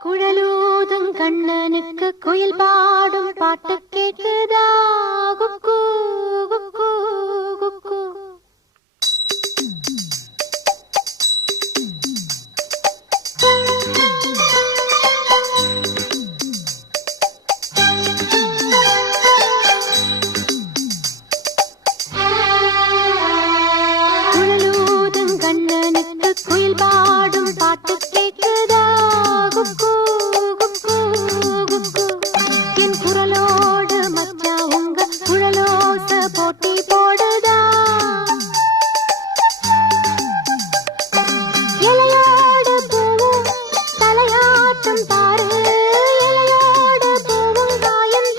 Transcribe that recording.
குழலூதும் கண்ணனுக்கு குயில் பாடும் பாட்டு கேக்குதா? குக்கு குக்கு குக்கு. குழலூதும் கண்ணனுக்கு குயில் பாடும் போட்டி போடுதா? இலையோடு பூவும் தலையாட்டும் பாரு. இலையோடு பூவும் காயும்